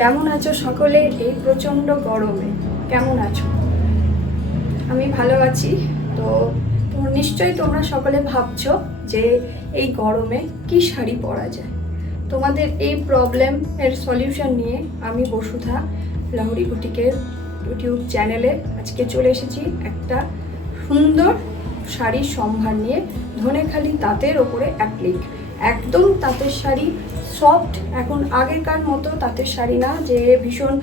কেমন আছো সকলে এই প্রচণ্ড গরমে? কেমন আছো? আমি ভালো আছি। তো নিশ্চয়ই তোমরা সকলে ভাবছো যে এই গরমে কি শাড়ি পরা যায়। তোমাদের এই প্রবলেম এর সলিউশন নিয়ে আমি বসুধা লাহোরি বুটিকের ইউটিউব চ্যানেলে আজকে চলে এসেছি একটা সুন্দর শাড়ির সম্ভার নিয়ে। ধনেখালি তাঁতের ওপরে অ্যাপ্লিক, একদম তাঁতের শাড়ি, সফট। এখন আগেকার মতো তাঁতের শাড়ি না যে ভীষণ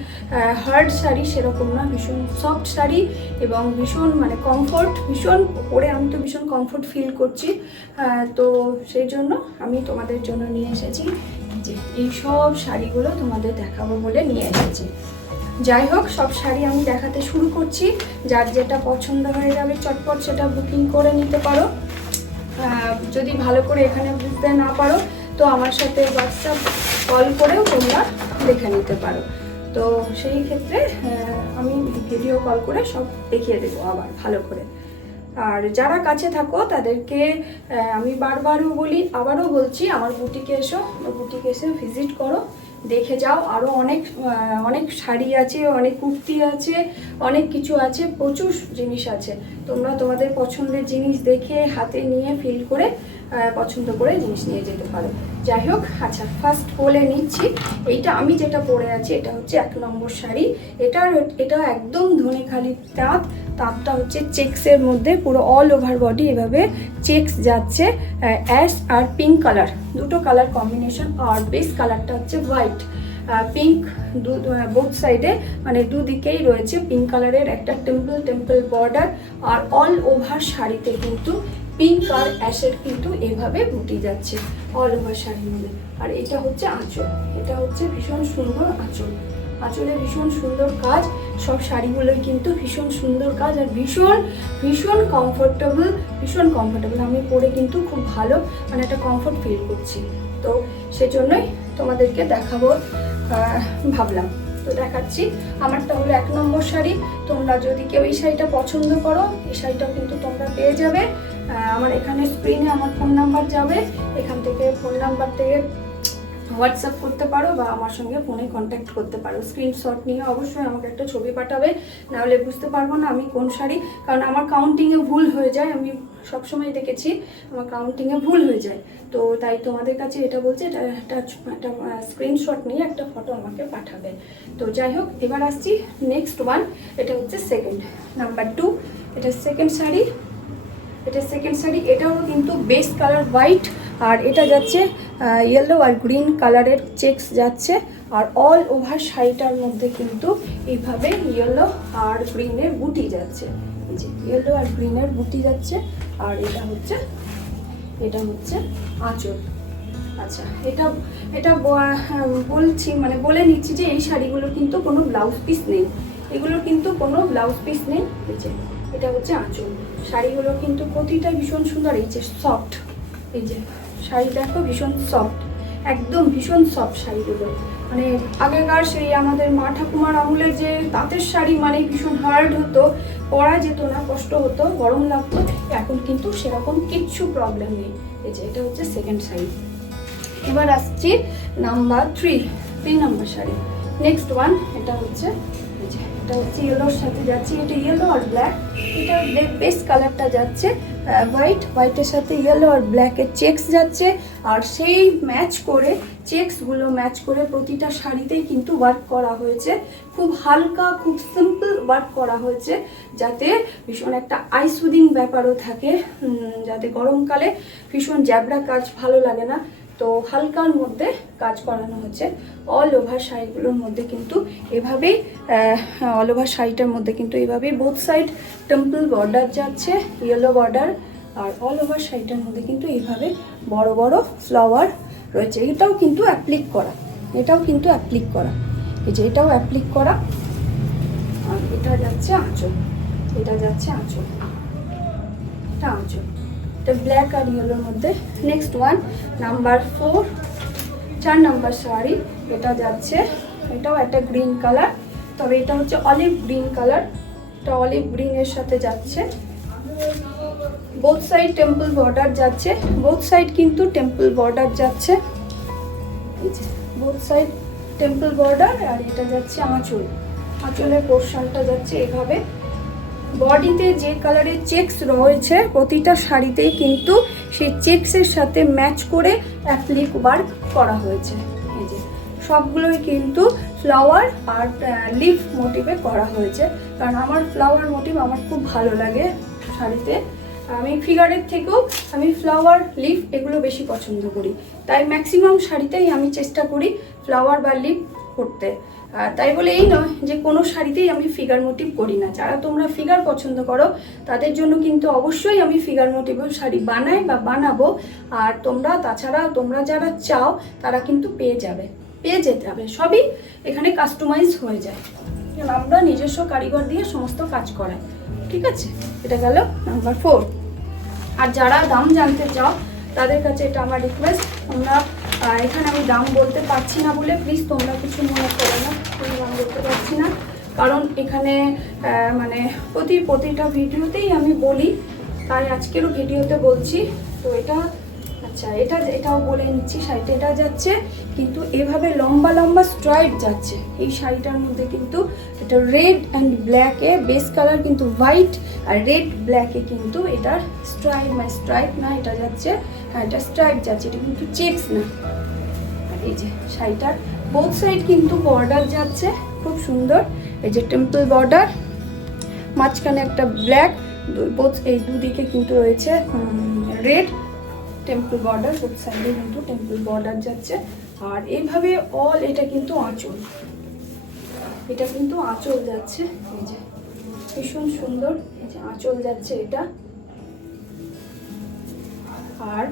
হার্ড শাড়ি, সেরকম না, ভীষণ সফট শাড়ি এবং ভীষণ কমফোর্ট, ভীষণ পরে আমি তো ভীষণ কমফোর্ট ফিল করছি। তো সেই জন্য আমি তোমাদের জন্য নিয়ে এসেছি যে এই সব শাড়িগুলো তোমাদের দেখাবো বলে নিয়ে এসেছি। যাই হোক, সব শাড়ি আমি দেখাতে শুরু করছি। যার যেটা পছন্দ হয়ে যাবে চটপট সেটা বুকিং করে নিতে পারো। যদি ভালো করে এখানে বুঝতে না পারো তো আমার সাথে হোয়াটসঅ্যাপ কল করেও তোমরা দেখে নিতে পারো। তো সেই ক্ষেত্রে আমি ভিডিও কল করে সব দেখিয়ে দেবো আবার ভালো করে। আর যারা কাছে থাকো তাদেরকে আমি বারবারও বলি, আবারও বলছি, আমার বুটিকে এসো, বুটিকে এসে ভিজিট করো, দেখে যাও। আরও অনেক শাড়ি আছে, অনেক কুর্তি আছে, অনেক কিছু আছে, প্রচুর জিনিস আছে। তোমরা তোমাদের পছন্দের জিনিস দেখে হাতে নিয়ে ফিল করে পছন্দ করে জিনিস নিয়ে যেতে পারো। যাই হোক, আচ্ছা, ফার্স্ট বলে নিচ্ছি, এইটা আমি যেটা পরে আছি এটা হচ্ছে 1 নম্বর শাড়ি। এটা একদম ধনেখালি তাঁতটা হচ্ছে চেক্সের মধ্যে, পুরো অল ওভার বডি এভাবে চেক্স যাচ্ছে, অ্যাশ আর পিঙ্ক কালার, দুটো কালার কম্বিনেশন। আর বেস কালারটা হচ্ছে হোয়াইট, পিঙ্ক বোথ সাইডে, দুদিকেই রয়েছে পিঙ্ক কালারের একটা টেম্পল বর্ডার। আর অল ওভার শাড়িতে কিন্তু পিঙ্ক আর অ্যাশের কিন্তু এভাবে বুটি যাচ্ছে অল ওভার শাড়ির মধ্যে। আর এটা হচ্ছে আঁচল, এটা হচ্ছে ভীষণ সুন্দর আঁচল, আঁচলে ভীষণ সুন্দর কাজ। সব শাড়িগুলোই কিন্তু ভীষণ সুন্দর কাজ আর ভীষণ কমফোর্টেবল। আমি পরে কিন্তু খুব ভালো একটা কমফোর্ট ফিল করছি। তো সেজন্যই তোমাদেরকে দেখাবো ভাবলাম। তো দেখাচ্ছি, আমারটা হলো 1 নম্বর শাড়ি। তোমরা যদি কেউ এই শাড়িটা পছন্দ করো, এই শাড়িটাও কিন্তু তোমরা পেয়ে যাবে। আমার এখানে স্ক্রিনে আমার ফোন নাম্বার যাবে, এখান থেকে ফোন নাম্বার থেকে হোয়াটসঅ্যাপ করতে পারো বা আমার সঙ্গে ফোনে কন্ট্যাক্ট করতে পারো। স্ক্রিনশট নিয়ে অবশ্যই আমাকে একটা ছবি পাঠাবে, নাহলে বুঝতে পারবো না আমি কোন শাড়ি, কারণ আমার কাউন্টিংয়ে ভুল হয়ে যায়। আমি সবসময় দেখেছি আমার কাউন্টিংয়ে ভুল হয়ে যায়। তো তাই তোমাদের কাছে এটা বলছি, এটা একটা স্ক্রিনশট নিয়ে একটা ফটো আমাকে পাঠাবে। তো যাই হোক, এবার আসছি নেক্সট ওয়ান। এটা হচ্ছে নাম্বার 2। এটা সেকেন্ড শাড়ি। এটাও কিন্তু বেস কালার হোয়াইট, আর এটা যাচ্ছে ইয়েলো আর গ্রিন কালারের চেক্স যাচ্ছে। আর অল ওভার শাড়িটার মধ্যে কিন্তু এইভাবে ইয়েলো আর গ্রিনের বুটি যাচ্ছে, এই যে ইয়েলো আর গ্রিনের বুটি যাচ্ছে। আর এটা হচ্ছে আঁচল। আচ্ছা, এটা বলছি, বলে নিচ্ছি যে এই শাড়িগুলো কিন্তু কোনো ব্লাউজ পিস নেই, এগুলোর কিন্তু কোনো ব্লাউজ পিস নেই। এই যে এটা হচ্ছে আঁচল। শাড়িগুলো কিন্তু প্রতিটা ভীষণ সুন্দর, এই যে সফট, এই যে শাড়ি দেখো ভীষণ সফট, একদম ভীষণ সফট শাড়িগুলো। আগেকার সেই আমাদের মা ঠাকুমার আমলে যে তাঁতের শাড়ি ভীষণ হার্ড হতো, পরা যেত না, কষ্ট হতো, গরম লাগতো। এখন কিন্তু সেরকম কিচ্ছু প্রবলেম নেই। এই যে এটা হচ্ছে সেকেন্ড শাড়ি। এবার আসছি নাম্বার 3 নম্বর শাড়ি। নেক্সট ওয়ান, এটা হচ্ছে ইয়েলোর সাথে যাচ্ছে, এটা ইয়েলো আর ব্ল্যাক। এটা বেস কালারটা যাচ্ছে হোয়াইটের সাথে ইয়েলো আর ব্ল্যাকের চেক্স যাচ্ছে। আর সেই চেক্সগুলো ম্যাচ করে প্রতিটা শাড়িতেই কিন্তু ওয়ার্ক করা হয়েছে, খুব হালকা, খুব সিম্পল ওয়ার্ক করা হয়েছে, যাতে ভীষণ একটা আই সুদিং ব্যাপারও থাকে, যাতে গরমকালে ভীষণ জ্যাবড়া কাজ ভালো লাগে না। তো হালকার মধ্যে কাজ করানো হচ্ছে। অল ওভার শাড়িগুলোর মধ্যে কিন্তু এভাবেই বোথ সাইড টেম্পল বর্ডার যাচ্ছে, ইয়েলো বর্ডার। আর অল ওভার শাড়িটার মধ্যে কিন্তু এইভাবে বড় বড় ফ্লাওয়ার রয়েছে। এটাও কিন্তু অ্যাপ্লিক করা, এই যে এটাও অ্যাপ্লিক করা। আর এটা যাচ্ছে আঁচল, এটা ব্ল্যাক আর ইয়েলোর মধ্যে। নেক্সট ওয়ান, নাম্বার 4 নম্বর শাড়ি। এটা যাচ্ছে, এটাও একটা গ্রিন কালার, তবে এটা হচ্ছে অলিভ গ্রিন কালার। এটা অলিভ গ্রিনের সাথে যাচ্ছে, বোথ সাইড টেম্পল বর্ডার যাচ্ছে, বোথ সাইড টেম্পল বর্ডার, আর এটা যাচ্ছে আঁচল। আঁচলের পোর্শনটা যাচ্ছে এভাবে। বডিতে যে কালারের চেকস রয়েছে প্রতিটা শাড়িতেই কিন্তু সেই চেকসের সাথে ম্যাচ করে অ্যাপ্লিক ওয়ার্ক করা হয়েছে। এই যে সবগুলোই কিন্তু ফ্লাওয়ার আর লিফ মোটিভে করা হয়েছে, কারণ আমার ফ্লাওয়ার মোটিভ আমার খুব ভালো লাগে শাড়িতে। আমি ফিগারের থেকেও আমি ফ্লাওয়ার লিফ এগুলো বেশি পছন্দ করি, তাই ম্যাক্সিমাম শাড়িতেই আমি চেষ্টা করি ফ্লাওয়ার বা লিফ করতে। তাই বলে এই নয় যে কোনো শাড়িতেই আমি ফিগার মোটিভ করি না। যারা তোমরা ফিগার পছন্দ করো তাদের জন্য কিন্তু অবশ্যই আমি ফিগার মোটিভের শাড়ি বানাই বা বানাবো। আর তাছাড়া তোমরা যারা চাও তারা কিন্তু পেয়ে যেতে হবে। সবই এখানে কাস্টমাইজ হয়ে যায়, আমরা নিজস্ব কারিগর দিয়ে সমস্ত কাজ করাই। ঠিক আছে, এটা গেল নাম্বার 4। আর যারা দাম জানতে চাও তাদের কাছে এটা আমার রিকোয়েস্ট, তোমরা এখানে আমি দাম বলতে পারছি না বলে প্লিজ তোমরা কিছু মনে করো না, আমি দাম বলতে পারছি না, কারণ এখানে মানে প্রতিটা ভিডিওতেই আমি বলি, তাই আজকেরও ভিডিওতে বলছি। তো আচ্ছা এটাও বলে নিচ্ছি, শাড়িটা এটা যাচ্ছে কিন্তু এভাবে লম্বা লম্বা স্ট্রাইপ যাচ্ছে। এই শাড়িটার মধ্যে কিন্তু এটা রেড অ্যান্ড ব্ল্যাকে, বেস কালার কিন্তু হোয়াইট আর রেড ব্ল্যাকে কিন্তু এটার স্ট্রাইপ না, এটা যাচ্ছে, হ্যাঁ এটা স্ট্রাইপ যাচ্ছে, এটা কিন্তু চেকস না। আর এই যে শাড়িটার বোথ সাইড কিন্তু বর্ডার যাচ্ছে খুব সুন্দর। এই যে টেম্পল বর্ডার, মাঝখানে একটা ব্ল্যাক, এই দুদিকে কিন্তু রয়েছে রেড টেম্পল বর্ডার, বোথ সাইডে কিন্তু টেম্পল বর্ডার যাচ্ছে। আর এইভাবে এটা কিন্তু আঁচল, এটা কিন্তু আঁচল যাচ্ছে। এই যে ভীষণ সুন্দর, এই যে আঁচল যাচ্ছে এটা। আর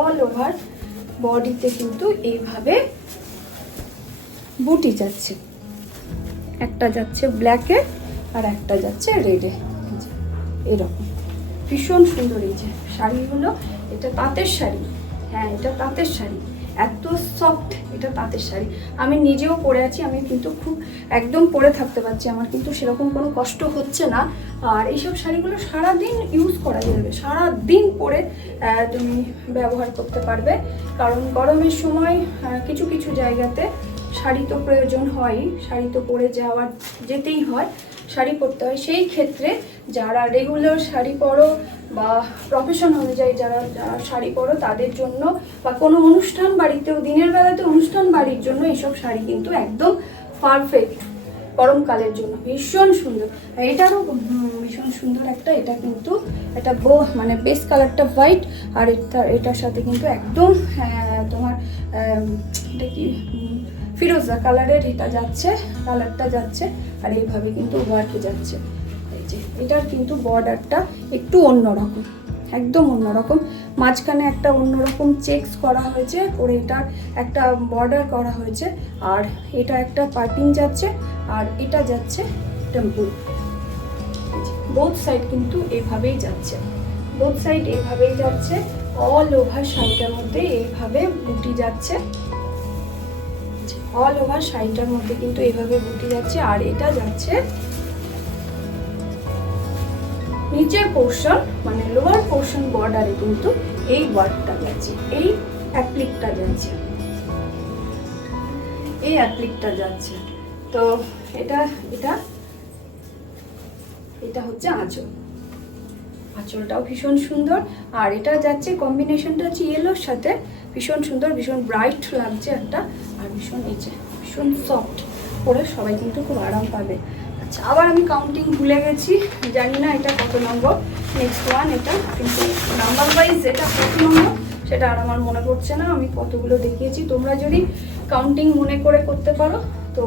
অল ওভার বডিতে কিন্তু এইভাবে বুটি যাচ্ছে, একটা যাচ্ছে ব্ল্যাকে আর একটা যাচ্ছে রেডে, এরকম ভীষণ সুন্দর। এই যে শাড়িগুলো, এটা তাঁতের শাড়ি, হ্যাঁ এটা তাঁতের শাড়ি, এত সফট, এটা তাঁতের শাড়ি। আমি নিজেও পরে আছি, আমি কিন্তু খুব একদম পরে থাকতে পারছি, আমার কিন্তু সেরকম কোনো কষ্ট হচ্ছে না। আর এইসব শাড়িগুলো সারাদিন ইউজ করা যাবে, সারাদিন পরে তুমি ব্যবহার করতে পারবে, কারণ গরমের সময় কিছু কিছু জায়গাতে শাড়ি তো প্রয়োজন হয়, শাড়ি তো পরে যেতেই হয়, শাড়ি পরতে হয়। সেই ক্ষেত্রে যারা রেগুলার শাড়ি পরো বা প্রফেশন অনুযায়ী যারা শাড়ি পরো তাদের জন্য, বা কোনো অনুষ্ঠান বাড়িতেও দিনের বেলাতে অনুষ্ঠান বাড়ির জন্য এইসব শাড়ি কিন্তু একদম পারফেক্ট গরমকালের জন্য। ভীষণ সুন্দর, এটারও ভীষণ সুন্দর একটা, এটা কিন্তু এটা মানে বেস কালারটা হোয়াইট, আর এটার সাথে কিন্তু একদম তোমার এটা কি ফিরোজা কালারের এটা যাচ্ছে, কালারটা যাচ্ছে। আর এইভাবে কিন্তু ওয়ার্কে যাচ্ছে। এই যে এটার কিন্তু বর্ডারটা একটু অন্যরকম, একদম অন্যরকম, মাঝখানে একটা অন্যরকম চেকস করা হয়েছে, করে এটার একটা বর্ডার করা হয়েছে। আর এটা একটা পাইপিং যাচ্ছে, আর এটা যাচ্ছে টেম্পল। বোথ সাইড কিন্তু এভাবেই যাচ্ছে, বোথ সাইড এভাবেই যাচ্ছে। অল ওভার শাড়িটার মধ্যে এইভাবে বুটি যাচ্ছে, অল ওভার শাড়িটার মধ্যে কিন্তু এইভাবে বুটি যাচ্ছে। আর এটা যাচ্ছে নিচের পোর্শন, মানে লোয়ার পোর্শন বর্ডারে কিন্তু এই ওয়ার্কটা যাচ্ছে, এই অ্যাপ্লিকটা যাচ্ছে, এই অ্যাপ্লিকটা যাচ্ছে। তো এটা এটা এটা হচ্ছে আঁচল, আঁচলটাও ভীষণ সুন্দর। আর এটা যাচ্ছে কম্বিনেশনটা হচ্ছে ইয়েলোর সাথে, ভীষণ সুন্দর, ভীষণ ব্রাইট লাগছে একটা, আর ভীষণ নিচে ভীষণ সফট, পরে সবাই কিন্তু খুব আরাম পাবে। আচ্ছা, আবার আমি কাউন্টিং ভুলে গেছি, জানি না এটা কত নম্বর, নেক্সট ওয়ান এটা, কিন্তু নাম্বার ওয়াইজ এটা কত নম্বর সেটা আর আমার মনে পড়ছে না, আমি কতগুলো দেখিয়েছি। তোমরা যদি কাউন্টিং মনে করে করতে পারো তো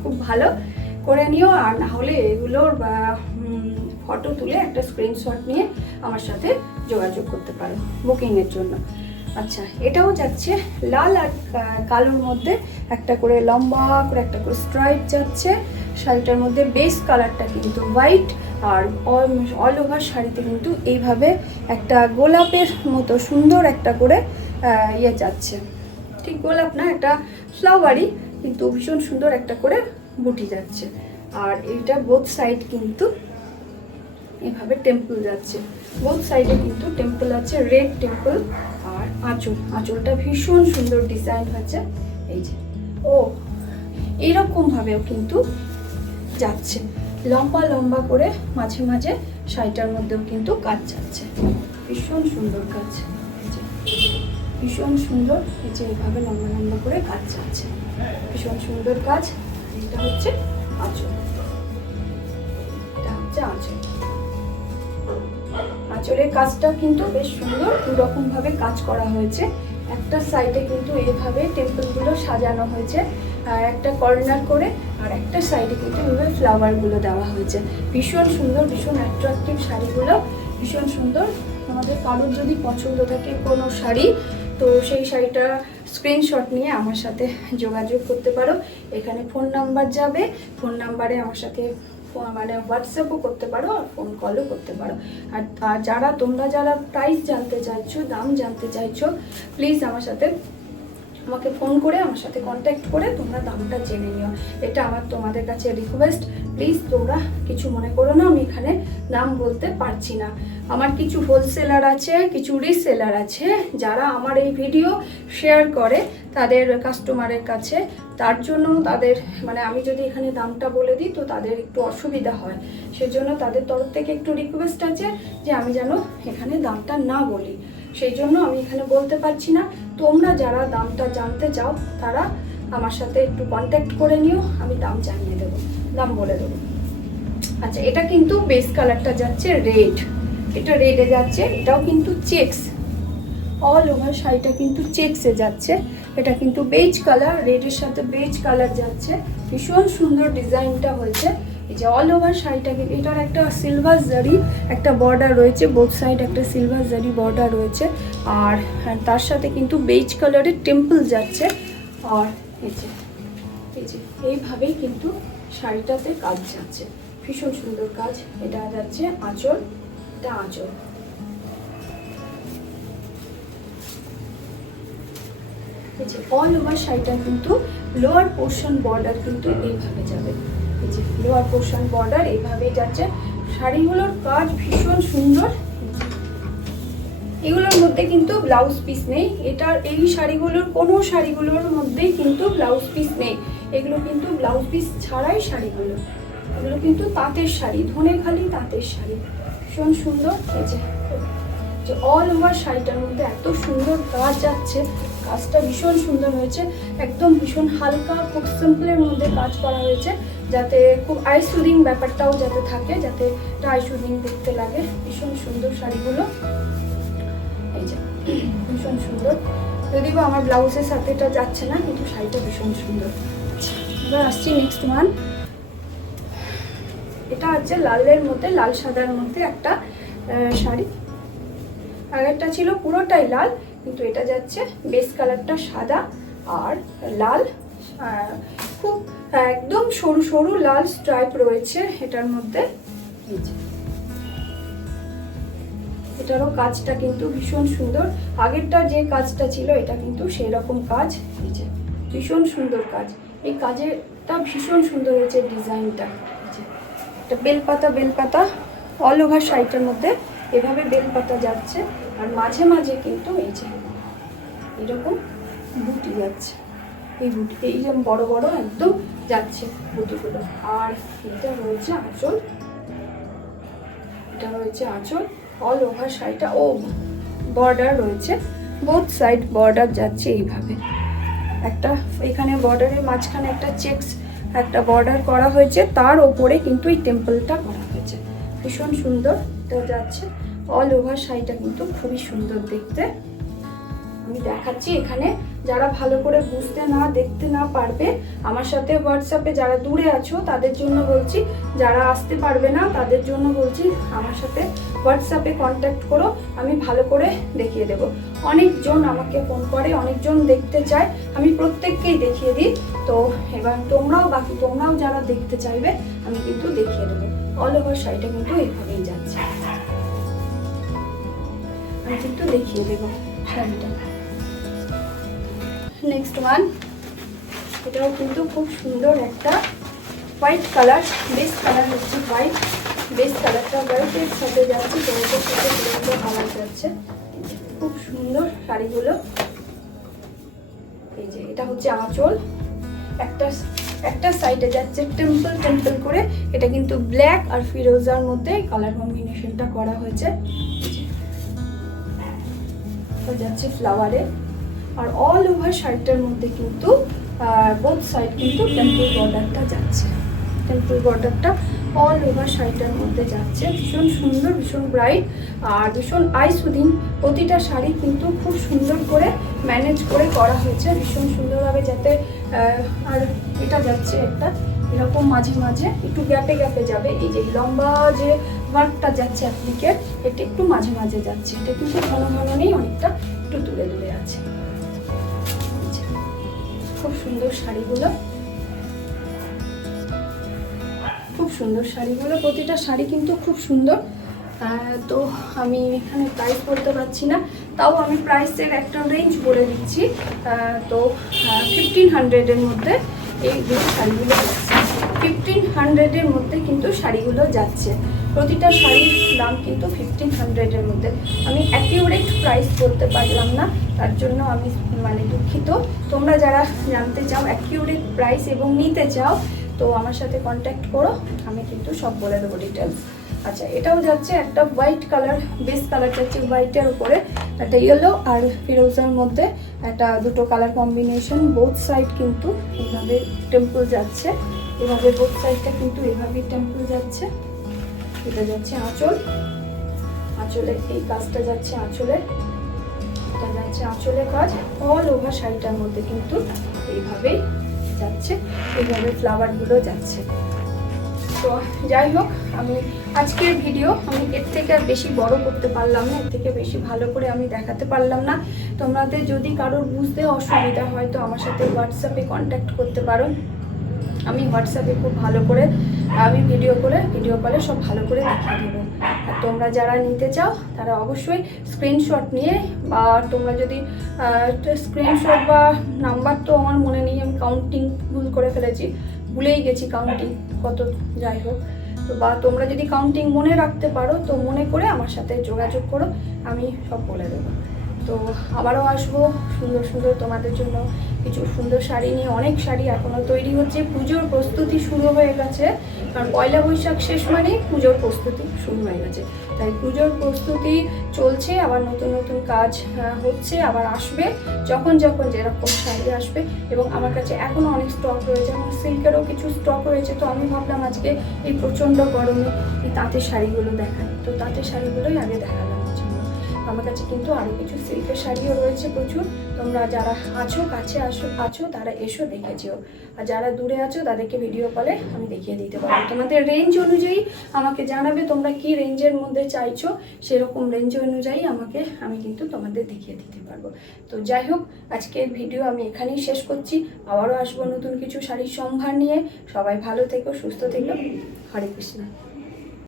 খুব ভালো করে নিও, আর না হলে এগুলোর ফটো তুলে একটা স্ক্রিনশট নিয়ে আমার সাথে যোগাযোগ করতে পারো বুকিংয়ের জন্য। আচ্ছা, এটাও যাচ্ছে লাল আর কালোর মধ্যে একটা করে লম্বা করে একটা করে স্ট্রাইপ যাচ্ছে। শাড়িটার মধ্যে বেস কালারটা কিন্তু হোয়াইট, আর অল ওভার শাড়িতে কিন্তু এইভাবে একটা গোলাপের মতো সুন্দর একটা করে ইয়ে যাচ্ছে, ঠিক গোলাপ না, একটা ফ্লাওয়ারই, কিন্তু ভীষণ সুন্দর একটা করে বুটি যাচ্ছে। আর এইটা বোথ সাইড কিন্তু এভাবে টেম্পল যাচ্ছে, বোথ সাইডে কিন্তু টেম্পল আছে, রেড টেম্পল। আর আঁচলটা ভীষণ সুন্দর ডিজাইন হয়েছে। এই যে এইরকমভাবেও কিন্তু যাচ্ছে, লম্বা লম্বা করে মাঝে মাঝে শাড়িটার মধ্যেও কিন্তু কাজ যাচ্ছে। ভীষণ সুন্দর কাজ, ভীষণ সুন্দর। এই যে এইভাবে লম্বা লম্বা করে কাজ যাচ্ছে, ভীষণ সুন্দর কাজ। এটা হচ্ছে আঁচল, এটা হচ্ছে আঁচল। আঁচলের কাজটা কিন্তু বেশ সুন্দর, দুরকম ভাবে কাজ করা হয়েছে। একটা সাইডে কিন্তু এইভাবে টেম্পলগুলো সাজানো হয়েছে, আর একটা কর্নার করে, আর একটা সাইডে কিন্তু এইভাবে ফ্লাওয়ারগুলো দেওয়া হয়েছে। ভীষণ সুন্দর, ভীষণ অ্যাট্রাকটিভ শাড়িগুলো, ভীষণ সুন্দর। আমাদের কারোর যদি পছন্দ থাকে কোনো শাড়ি, তো সেই শাড়িটা স্ক্রিনশট নিয়ে আমার সাথে যোগাযোগ করতে পারো। এখানে ফোন নাম্বার যাবে, ফোন নাম্বারে আমার সাথে মানে হোয়াটসঅ্যাপও করতে পারো, আর ফোন কলও করতে পারো। আর তোমরা যারা প্রাইস জানতে চাইছো, দাম জানতে চাইছো, প্লিজ আমাকে ফোন করে আমার সাথে কন্ট্যাক্ট করে তোমরা দামটা জেনে নিও। এটা আমার তোমাদের কাছে রিকোয়েস্ট, প্লিজ তোমরা কিছু মনে করো না, আমি এখানে দাম বলতে পারছি না। আমার কিছু হোলসেলার আছে, কিছু রিসেলার আছে, যারা আমার এই ভিডিও শেয়ার করে তাদের কাস্টমারের কাছে। তার জন্য তাদের মানে আমি যদি এখানে দামটা বলে দিই তো তাদের একটু অসুবিধা হয়, সেজন্য তাদের তরফ থেকে একটু রিকোয়েস্ট আছে যে আমি যেন এখানে দামটা না বলি, সেই জন্য আমি এখানে বলতে পারছি না। তোমরা যারা দামটা জানতে চাও তারা আমার সাথে একটু কন্ট্যাক্ট করে নিও, আমি দাম জানিয়ে দেবো, দাম বলে দেবো। আচ্ছা, এটা কিন্তু বেস কালারটা যাচ্ছে রেড, এটা রেডে যাচ্ছে, এটাও কিন্তু চেকস, অল ওভার শাড়িটা কিন্তু চেকসে যাচ্ছে। এটা কিন্তু বেজ কালার, রেডের সাথে বেজ কালার যাচ্ছে, ভীষণ সুন্দর ডিজাইনটা হয়েছে। এই যে অল ওভার শাড়িটা, এটার একটা সিলভার জারি একটা বর্ডার রয়েছে, বোথ সাইড একটা সিলভার জারি বর্ডার রয়েছে, আর তার সাথে কিন্তু বেজ কালারের টেম্পল যাচ্ছে। আর এই যে এইভাবেই কিন্তু শাড়িটাতে কাজ যাচ্ছে, ভীষণ সুন্দর কাজ। এটা যাচ্ছে আঁচল, এটা আঁচল। এই যে অল ওভার শাড়িটা কিন্তু লোয়ার পোর্শন বর্ডার কিন্তু এইভাবে যাবে, এই যে লোয়ার পোর্শন বর্ডার এইভাবেই যাচ্ছে। শাড়িগুলোর কাজ ভীষণ সুন্দর। এগুলোর মধ্যে কিন্তু ব্লাউজ পিস নেই, এই শাড়িগুলোর কোনো শাড়িগুলোর মধ্যেই কিন্তু ব্লাউজ পিস নেই। এগুলো কিন্তু ব্লাউজ পিস ছাড়াই শাড়িগুলো, এগুলো কিন্তু তাঁতের শাড়ি, ধনেখালি তাঁতের শাড়ি, ভীষণ সুন্দর। এই যে অল ওভার শাড়িটার মধ্যে এত সুন্দর কাজ যাচ্ছে, কাজটা ভীষণ সুন্দর হয়েছে, একদম ভীষণ হালকা, খুব সিম্পলের মধ্যে কাজ করা হয়েছে, যাতে খুব আই সুদিং ব্যাপারটাও যাতে থাকে, যাতে এটা আই সুদিং দেখতে লাগে। ভীষণ সুন্দর শাড়িগুলো, এই যে ভীষণ সুন্দর। যদিও আমার ব্লাউজের সাথে এটা যাচ্ছে না, কিন্তু শাড়িটা ভীষণ সুন্দর। এবার আসছি নেক্সট ওয়ান। এটা হচ্ছে লালের মধ্যে, লাল সাদার মধ্যে একটা শাড়ি। আগেরটা ছিল পুরোটাই লাল, কিন্তু এটা যাচ্ছে বেস কালারটা সাদা আর লাল, খুব একদম সরু সরু লাল স্ট্রাইপ রয়েছে এটার মধ্যে। এটারও কাজটা কিন্তু ভীষণ সুন্দর, আগেরটা যে কাজটা ছিল এটা কিন্তু সেই রকম কাজ, এই যে ভীষণ সুন্দর কাজ। এই কাজেরটা ভীষণ সুন্দর হয়েছে ডিজাইনটা। এটা বেলপাতা অল ওভার শাড়িটার মধ্যে এভাবে বেলপাতা যাচ্ছে, আর মাঝে মাঝে কিন্তু এই যে এরকম বুটি যাচ্ছে, এই বুটি এই যে বড় বড় একদম যাচ্ছে বুটিগুলো। আর এটা রয়েছে আঁচল, এটা রয়েছে আঁচল। অল ওভার শাড়িটা বর্ডার রয়েছে, বোথ সাইড বর্ডার যাচ্ছে এইভাবে। একটা এখানে বর্ডারের মাঝখানে একটা চেকস একটা বর্ডার করা হয়েছে, তার ওপরে কিন্তু এই টেম্পলটা করা হয়েছে, ভীষণ সুন্দর এটা যাচ্ছে। অল ওভার শাড়িটা কিন্তু খুবই সুন্দর দেখতে। আমি দেখাচ্ছি, এখানে যারা ভালো করে দেখতে না পারবে, আমার সাথে হোয়াটসঅ্যাপে যারা দূরে আছো তাদের জন্য বলছি, যারা আসতে পারবে না তাদের জন্য বলছি আমার সাথে হোয়াটসঅ্যাপে কন্ট্যাক্ট করো, আমি ভালো করে দেখিয়ে দেব। অনেকজন আমাকে ফোন করে, অনেকজন দেখতে চায়, আমি প্রত্যেককেই দেখিয়ে দিই। তো এবার তোমরাও যারা দেখতে চাইবে আমি কিন্তু দেখিয়ে দেবো। অল ওভার শাড়িটা কিন্তু এইভাবেই যাচ্ছে, আমি কিন্তু দেখিয়ে দেবো শাড়িটা। নেক্সট ওয়ান, এটাও কিন্তু খুব সুন্দর একটা হোয়াইট কালার, বেস কালার হচ্ছে হোয়াইট, বেস কালারটা হোয়াইটের সাথে যাচ্ছে, হোয়াইটের সাথে সুন্দর কালার যাচ্ছে, খুব সুন্দর শাড়িগুলো। এই যে এটা হচ্ছে আঁচল, একটা একটা সাইডে যাচ্ছে টেম্পল টেম্পল করে, এটা কিন্তু ব্ল্যাক আর ফিরোজার মধ্যে কালার কম্বিনেশনটা করা হয়েছে। যাচ্ছে ফ্লাওয়ারে, আর অল ওভার শাড়িটার মধ্যে কিন্তু বোথ সাইড কিন্তু টেম্পল বর্ডারটা যাচ্ছে, টেম্পল বর্ডারটা অল ওভার শাড়িটার মধ্যে যাচ্ছে। ভীষণ সুন্দর, ভীষণ ব্রাইট আর ভীষণ আই সুদিং। প্রতিটা শাড়ি কিন্তু খুব সুন্দর করে ম্যানেজ করে করা হয়েছে, ভীষণ সুন্দরভাবে, যাতে আর এটা যাচ্ছে একটা এরকম মাঝে মাঝে একটু গ্যাপে গ্যাপে যাবে। এই যে লম্বা যে ওয়ার্কটা যাচ্ছে অ্যাপ্লিকের, এটা একটু মাঝে মাঝে যাচ্ছে, এটা কিন্তু ঘন ঘন নেই, অনেকটা একটু দূরে দূরে আছে। খুব সুন্দর শাড়িগুলো, খুব সুন্দর শাড়িগুলো, প্রতিটা শাড়ি কিন্তু খুব সুন্দর। তো আমি এখানে প্রাইস বলতে পারছি না, তাও আমি প্রাইসের একটা রেঞ্জ বলে দিচ্ছি। তো 1500-এর মধ্যে এই শাড়িগুলো যাচ্ছে, 1500-এর মধ্যে কিন্তু শাড়িগুলো যাচ্ছে। প্রতিটা শাড়ির দাম কিন্তু 1500-এর মধ্যে। আমি অ্যাকিউরেট প্রাইস বলতে পারলাম না, তার জন্য আমি মানে দুঃখিত। তোমরা যারা জানতে চাও অ্যাকিউরেট প্রাইস এবং নিতে চাও, তো আমার সাথে কন্ট্যাক্ট করো, আমি কিন্তু সব বলে দেবো ডিটেলস। আচ্ছা, এটাও যাচ্ছে একটা হোয়াইট কালার, বেস কালার যাচ্ছে হোয়াইটের উপরে, একটা ইয়েলো আর ফিরোজার মধ্যে একটা দুটো কালার কম্বিনেশন। বোথ সাইড কিন্তু এইভাবে টেম্পল যাচ্ছে, এভাবে বোথ সাইডটা কিন্তু এভাবেই টেম্পল যাচ্ছে। এটা যাচ্ছে আঁচল, আঁচলে এই কাজটা যাচ্ছে আঁচলে, এটা যাচ্ছে আঁচলে কাজ। অল ওভার শাড়িটার মধ্যে কিন্তু এইভাবেই যাচ্ছে, এইভাবে ফ্লাওয়ারগুলো যাচ্ছে। তো যাই হোক, আমি আজকের ভিডিও আমি এর থেকে আর বেশি বড় করতে পারলাম না, এর থেকে বেশি ভালো করে আমি দেখাতে পারলাম না। তোমাদের যদি কারোর বুঝতে অসুবিধা হয় তো আমার সাথে হোয়াটসঅ্যাপে কন্ট্যাক্ট করতে পারো। আমি হোয়াটসঅ্যাপে খুব ভালো করে আমি ভিডিও কলে সব ভালো করে দেখিয়ে দেবো। আর তোমরা যারা নিতে চাও তারা অবশ্যই স্ক্রিনশট নিয়ে, বা তোমরা যদি স্ক্রিনশট বা নাম্বার তো আমার মনে নেই, আমি কাউন্টিং ভুল করে ফেলেছি, ভুলেই গেছি কাউন্টিং কত, যাই হোক। তো বা তোমরা যদি কাউন্টিং মনে রাখতে পারো তো মনে করে আমার সাথে যোগাযোগ করো, আমি সব বলে দেবো। তো আবারও আসবো সুন্দর সুন্দর তোমাদের জন্য কিছু সুন্দর শাড়ি নিয়ে। অনেক শাড়ি এখনও তৈরি হচ্ছে, পুজোর প্রস্তুতি শুরু হয়ে গেছে, কারণ পয়লা বৈশাখ শেষ মানেই পুজোর প্রস্তুতি শুরু হয়ে গেছে। তাই পুজোর প্রস্তুতি চলছে, আবার নতুন নতুন কাজ হচ্ছে, আবার আসবে যখন যখন যেরকম শাড়ি আসবে। এবং আমার কাছে এখনও অনেক স্টক রয়েছে, এবং সিল্কেরও কিছু স্টক রয়েছে। তো আমি ভাবলাম আজকে এই প্রচণ্ড গরমে এই তাঁতের শাড়িগুলো দেখাই, তো তাঁতের শাড়িগুলোই আগে দেখালাম। আমার কাছে কিন্তু আরও কিছু সিল্কের শাড়িও রয়েছে প্রচুর। তোমরা যারা আছো কাছে আছো তারা এসো দেখে যেও, আর যারা দূরে আছো তাদেরকে ভিডিও কলে আমি দেখিয়ে দিতে পারবো। তোমাদের রেঞ্জ অনুযায়ী আমাকে জানাবে তোমরা কি রেঞ্জের মধ্যে চাইছো, সেরকম রেঞ্জ অনুযায়ী আমি কিন্তু তোমাদের দেখিয়ে দিতে পারবো। তো যাই হোক, আজকের ভিডিও আমি এখানেই শেষ করছি। আবারও আসবো নতুন কিছু শাড়ির সম্ভার নিয়ে। সবাই ভালো থেকো, সুস্থ থেকো। হরে কৃষ্ণ।